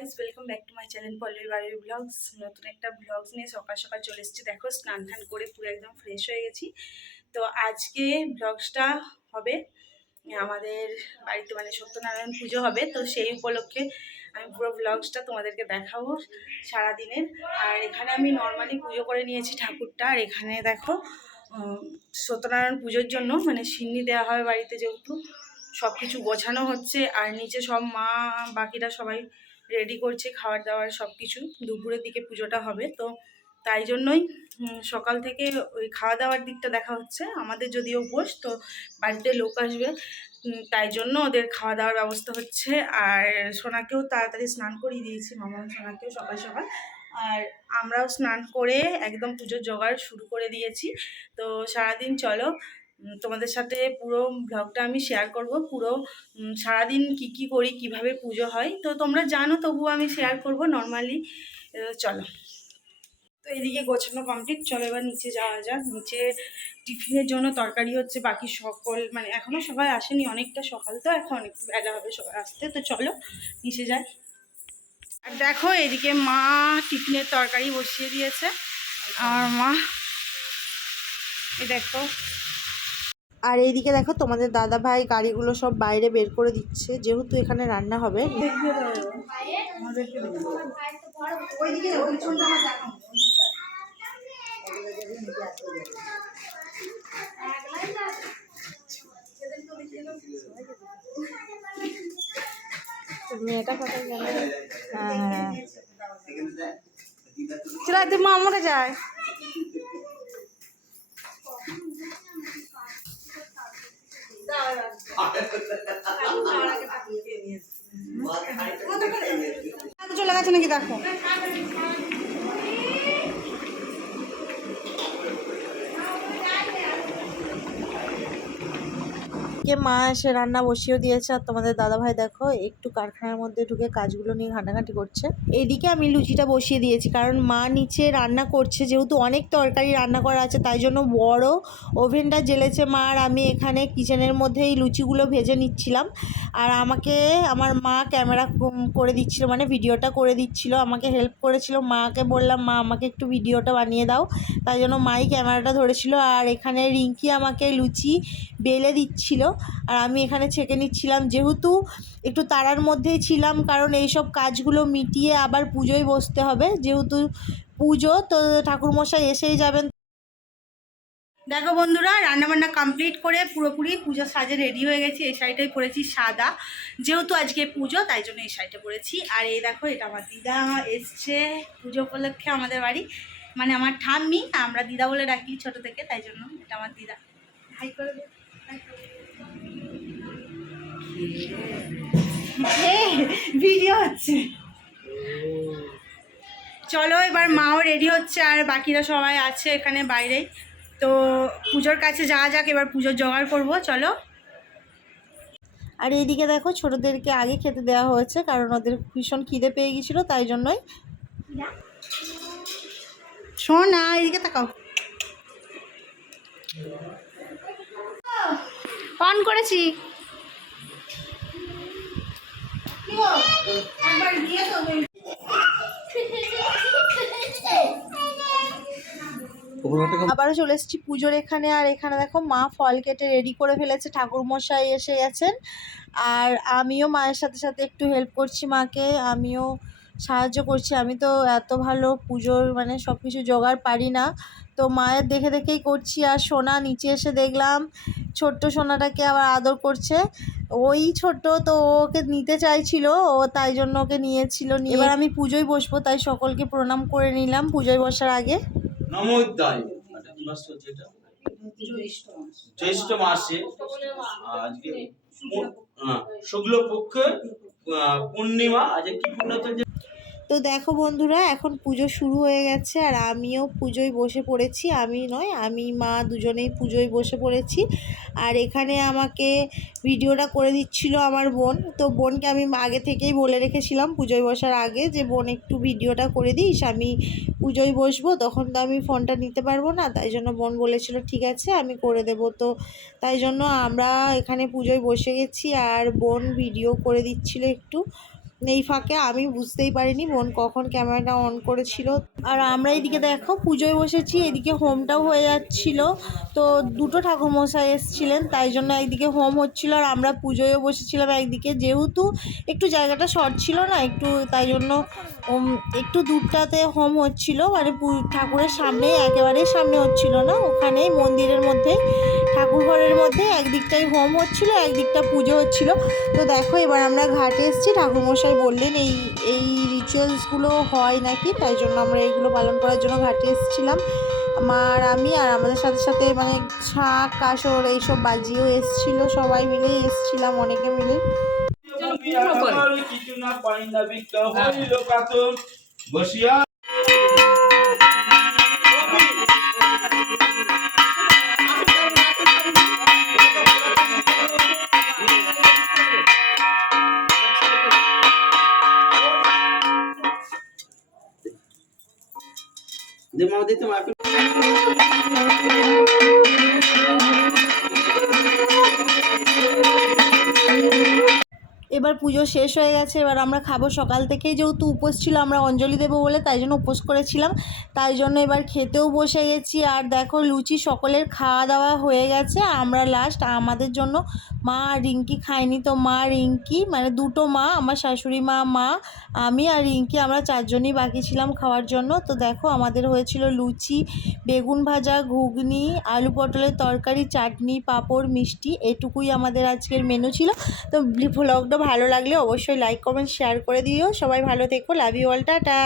Guys welcome back to my channel পল্লীর বাড়ির blogs নতুন একটা ব্লগস নিয়ে সকাল সকাল চলে এসেছি। দেখো, স্নান টান করে পুরো একদম ফ্রেশ হয়ে গেছি। তো আজকে ব্লগসটা হবে, আমাদের বাড়িতে মানে সত্যনারায়ণ পুজো হবে। তো সেই উপলক্ষে আমি পুরো ব্লগসটা তোমাদেরকে দেখাবো সারাদিনের। আর এখানে আমি নর্মালি পুজো করে নিয়েছি ঠাকুরটা। আর এখানে দেখো সত্যনারায়ণ পুজোর জন্য মানে সিন্নি দেওয়া হবে বাড়িতে যেহেতু। সব কিছু গোছানো হচ্ছে। আর নিচে সব মা বাকিরা সবাই রেডি করছে খাবার দাবার সব কিছু দুপুরের দিকে পুজোটা হবে, তো তাই জন্যই সকাল থেকে ওই খাওয়া দাওয়ার দিকটা দেখা হচ্ছে। আমাদের যদিও উপোস, তো বাড়িতে লোক আসবে তাই জন্য ওদের খাওয়া দাওয়ার ব্যবস্থা হচ্ছে। আর সোনাকেও তাড়াতাড়ি স্নান করিয়ে দিয়েছি মামা সোনাকেও সকাল সকাল। আর আমরাও স্নান করে একদম পুজোর জোগাড় শুরু করে দিয়েছি। তো সারাদিন চলো তোমাদের সাথে পুরো ব্লগটা আমি শেয়ার করব। পুরো সারাদিন কি কি করি, কীভাবে পুজো হয়। তো তোমরা জানো, তবুও আমি শেয়ার করব নর্মালি চলো। তো এদিকে গোছানো কমপ্লিট চলো এবার নিচে যাওয়া যাক। নিচে টিফিনের জন্য তরকারি হচ্ছে, বাকি সকল মানে এখনও সবাই আসেনি, অনেকটা সকাল তো, এখন একটু বেলা হবে সবাই আসতে। তো চলো, নিচে যাই। আর দেখো, এদিকে মা টিফিনের তরকারি বসিয়ে দিয়েছে। আর মা এই দেখো আর এইদিকে দেখো তোমাদের দাদা ভাই গাড়িগুলো সব বাইরে বের করে দিচ্ছে যেহেতু এখানে রান্না হবে। মেয়েটা কোথায় গেল? হ্যাঁ। চলো তুই যায়। চলে গেছে নাকি? দেখো। কে মা এসে রান্না বসিয়েও দিয়েছে। আর তোমাদের দাদা ভাই দেখো, একটু কারখানার মধ্যে ঢুকে কাজগুলো নিয়ে ঘাঁটাঘাঁটি করছে। এইদিকে আমি লুচিটা বসিয়ে দিয়েছি, কারণ মা নিচে রান্না করছে, যেহেতু অনেক তরকারি রান্না করা আছে, তাই জন্য বড় ওভেনটা জ্বেলেছে মা। আর আমি এখানে কিচেনের মধ্যে এই লুচিগুলো ভেজে নিচ্ছিলাম। আর আমাকে, আমার মা ক্যামেরা করে দিচ্ছিল মানে ভিডিওটা করে দিচ্ছিল, আমাকে হেল্প করেছিল। মাকে বললাম, মা, আমাকে একটু ভিডিওটা বানিয়ে দাও। তাই জন্য মাই ক্যামেরাটা ধরেছিল। আর এখানে রিঙ্কি আমাকে লুচি বেলে দিচ্ছিল। আর আমি এখানে ছেঁকে নিচ্ছিলাম। যেহেতু একটু তাড়ার মধ্যেই ছিলাম, কারণ এই সব কাজগুলো মিটিয়ে আবার পুজোয় বসতে হবে। যেহেতু পুজো, তো ঠাকুরমশাই এসেই যাবেন। দেখো বন্ধুরা, রান্নাবান্না কমপ্লিট করে পুরোপুরি পুজো সাজে রেডি হয়ে গেছি। এই শাড়িটাই পরেছি সাদা। যেহেতু আজকে পুজো, তাই জন্য এই শাড়িটা পরেছি। আর এই দেখো, এটা আমার দিদা এসছে পুজো উপলক্ষে আমাদের বাড়ি। মানে আমার ঠাম্মি, আমরা দিদা বলে ডাকি ছোট থেকে, তাই জন্য এটা আমার দিদা। হাই করে। ভিডিও হচ্ছে। চলো এবার মাও রেডি হচ্ছে আর বাকিরা সবাই আছে এখানে বাইরেই তো পুজোর কাছে যাওয়া যাক এবার পুজোর জোগাড় করব চলো। আর এইদিকে দেখো ছোটদেরকে আগে খেতে দেওয়া হয়েছে কারণ ওদের ভীষণ খিদে পেয়ে গেছিল তাই জন্যই। শোন না এদিকে তাকাও। অন করেছি। আবারও চলে এসেছি পুজোর এখানে, আর এখানে দেখো মা ফল কেটে রেডি করে ফেলেছে ঠাকুর মশাই এসে গেছেন। আর আমিও মায়ের সাথে সাথে একটু হেল্প করছি মাকে, আমিও সাহায্য করছি। আমি তো এত ভালো পুজোর মানে সব কিছু জোগাড় পারি না। তো মায়ের দেখে দেখেই করছি। আর সোনা নিচে এসে দেখলাম ছোট্ট সোনাটাকে আবার আদর করছে। ওই ছোট্ট তো ওকে নিতে চাইছিল ও তাই জন্য ওকে নিয়েছিল। নিয়ে এবার আমি পুজোয় বসবো তাই সকলকে প্রণাম করে নিলাম পুজোয় বসার আগে। নমোদ্দায় এটা কি মাস চলছে এটা? জ্যৈষ্ঠ মাসে। আজকে হ্যাঁ, শুক্লপক্ষে পূর্ণিমা। আজকে কি পূর্ণ তো দেখো বন্ধুরা, এখন পুজো শুরু হয়ে গেছে আর আমিও পুজোয় বসে পড়েছি। আমি নয়, আমি, মা দুজনেই পুজোয় বসে পড়েছি। আর এখানে আমাকে ভিডিওটা করে দিচ্ছিল আমার বোন। তো বোনকে আমি আগে থেকেই বলে রেখেছিলাম পুজোয় বসার আগে যে, বোন, একটু ভিডিওটা করে দিস, আমি পুজোয় বসবো, তখন তো আমি ফোনটা নিতে পারব না। তাই জন্য বোন বলেছিল, ঠিক আছে, আমি করে দেবো। তো তাই জন্য আমরা এখানে পুজোয় বসে গেছি আর বোন ভিডিও করে দিচ্ছিল একটু। এই ফাঁকে, আমি বুঝতেই পারিনি বোন কখন ক্যামেরাটা অন করেছিল। আর আমরা এদিকে দেখো, পুজোয় বসেছি, এদিকে হোমটাও হয়ে যাচ্ছিল। তো দুটো ঠাকুরমশাই এসেছিলেন, তাই জন্য একদিকে হোম হচ্ছিল আর আমরা পুজোয়ও বসেছিলাম একদিকে। যেহেতু একটু জায়গাটা শর্ট ছিল না, একটু তাই জন্য একটু দূরটাতে হোম হচ্ছিল। মানে ঠাকুরের সামনে, একেবারেই সামনে হচ্ছিল না, ওখানেই মন্দিরের মধ্যে ঠাকুর ঘরের মধ্যে একদিকটাই হোম হচ্ছিল, একদিকটা পুজো হচ্ছিল। তো দেখো, এবার আমরা ঘাটে এসেছি। ঠাকুরমশাই বললেন, এই এই রিচুয়ালসগুলো হয় নাকি? তাই জন্য আমরা এইগুলো পালন করার জন্য ঘাটে এসেছিলাম। মা আর আমি আর আমাদের সাথে সাথে মানে শাঁখ কাসর এইসব বাজিয়েও এসেছিল। সবাই মিলেই এসেছিলাম, অনেকে মিলে। বসিয়া। de maldito máfia. এবার পুজো শেষ হয়ে গেছে, এবার আমরা খাব সকাল থেকেই। যেহেতু উপোস ছিল, আমরা অঞ্জলি দেবো বলে তাই জন্য উপোস করেছিলাম। তাই জন্য এবার খেতেও বসে গেছি। আর দেখো লুচি সকলের খাওয়া দাওয়া হয়ে গেছে। আমরা লাস্ট আমাদের জন্য মা আর রিঙ্কি খায়নি। তো মা, রিঙ্কি মানে দুটো মা, আমার শাশুড়ি মা মা, আমি আর রিঙ্কি, আমরা চারজনই বাকি ছিলাম খাওয়ার জন্য। তো দেখো আমাদের হয়েছিল লুচি, বেগুন ভাজা, ঘুগনি, আলু পটলের তরকারি, চাটনি, পাঁপড়, মিষ্টি, এটুকুই আমাদের আজকের মেনু ছিল। তো ব্লগটা ভালো লাগলে অবশ্যই লাইক কমেন্ট শেয়ার করে দিও। সবাই ভালো থেকো। Love you all tata.